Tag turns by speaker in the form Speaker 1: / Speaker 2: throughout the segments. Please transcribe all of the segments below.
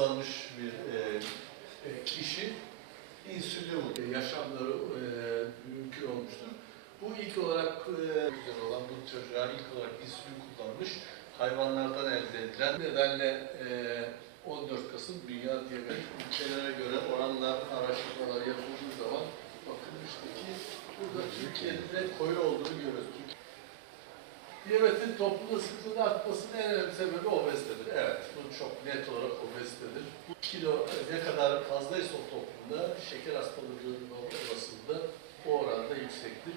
Speaker 1: kazanmış bir e, e, kişi insülin yaşamları e, mümkün olmuştur. Bu ilk olarak e, olan bu çocuğa ilk olarak insülin kullanmış hayvanlardan elde edilen nedenle e, 14 Kasım Dünya Diyabet ülkelere göre oranlar araştırmalar yapıldığı zaman bakılmıştı ki burada Türkiye'de de koyu olduğunu görüyoruz. Diyabetin toplumda sıklığının artmasının en önemli sebebi obezitedir. Evet, bu çok net olarak obezitedir. Bu kilo ne kadar fazlaysa o toplumda şeker hastalığı olasılığı o oranda yüksektir.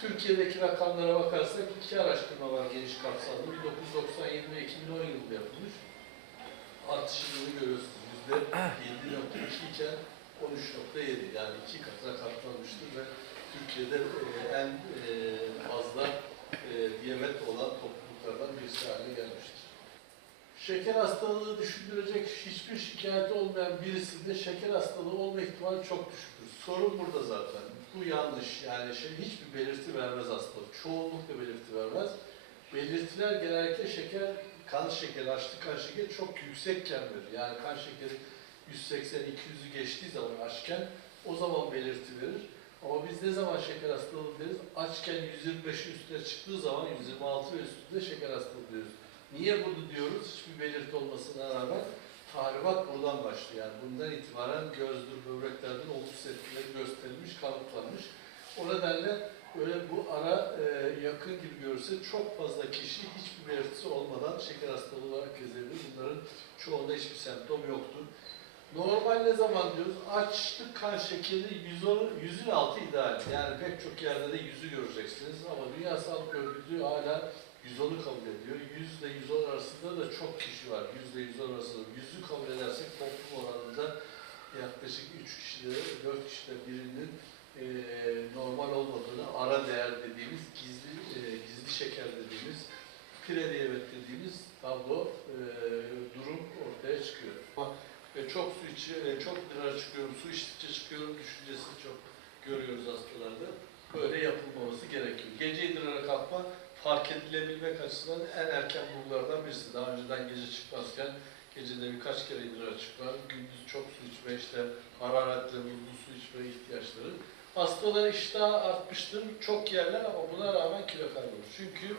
Speaker 1: Türkiye'deki rakamlara bakarsak iki araştırma var geniş kapsamlı. 1997 ve 2010 yılında yapılmış. Artışını görüyorsunuz. Yüzde 7.2 iken 13.7 yani iki katına katlanmıştır ve Türkiye'de e, en e, fazla e, diyabet olan topluluklardan birisi haline gelmiştir. Şeker hastalığı düşündürecek hiçbir şikayeti olmayan birisinde şeker hastalığı olma ihtimali çok düşüktür. Sorun burada zaten. Bu yanlış. Yani şey hiçbir belirti vermez hastalık. Çoğunlukla belirti vermez. Belirtiler genellikle şeker, kan şekeri, açlık kan şekeri çok yüksekken verir. Yani kan şekeri 180-200'ü geçtiği zaman açken o zaman belirti verir. Ama biz ne zaman şeker hastalığı deriz? Açken 125'in üstüne çıktığı zaman 126 ve üstünde şeker hastalığı diyoruz. Niye bunu diyoruz? Hiçbir belirti olmasına rağmen tahribat buradan başlıyor. Yani bundan itibaren gözdür, böbreklerden olumsuz etkileri gösterilmiş, kanıtlanmış. O nedenle böyle bu ara e, yakın gibi görürse çok fazla kişi hiçbir belirtisi olmadan şeker hastalığı olarak gezebilir. Bunların çoğunda hiçbir semptom yoktur. Normal ne zaman diyoruz? Açlık kan şekeri 110, 100'ün altı ideal. Yani pek çok yerde de 100'ü göreceksiniz ama Dünya Sağlık Örgütü hala 110'u kabul ediyor. 100 ile 110 arasında da çok kişi var. 100 ile 110 arasında. 100'ü kabul edersek toplum oranında yaklaşık 3 kişide, 4 kişide birinin e, normal olmadığını, ara değer dediğimiz, gizli e, gizli şeker dediğimiz, pre-diyabet dediğimiz tablo, e, durum ortaya çıkıyor. Ama ve çok su içi, e, çok lira çıkıyorum, su içtikçe çıkıyorum düşüncesini çok fark edilebilmek açısından en erken bulgulardan birisi. Daha önceden gece çıkmazken gecede birkaç kere idrar çıkar, gündüz çok su içme, işte hararetle buzlu su içme ihtiyaçları. Hastalar iştahı artmıştır, çok yerler ama buna rağmen kilo kaybolur. Çünkü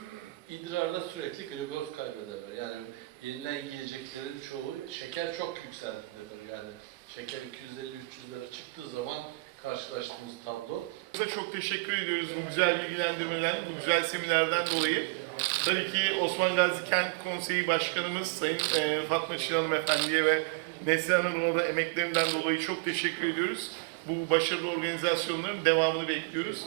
Speaker 1: idrarla sürekli glikoz kaybederler. Yani yenilen yiyeceklerin çoğu şeker çok yükseldiğindedir. Yani şeker 250-300'lere çıktığı zaman karşılaştığımız tablo.
Speaker 2: Size çok teşekkür ediyoruz bu güzel bilgilendirmeden, bu güzel seminerden dolayı. Tabii ki Osman Gazi Kent Konseyi Başkanımız Sayın e, Fatma Çin Hanım Efendi'ye ve Neslihan Hanım'a da emeklerinden dolayı çok teşekkür ediyoruz. Bu başarılı organizasyonların devamını bekliyoruz.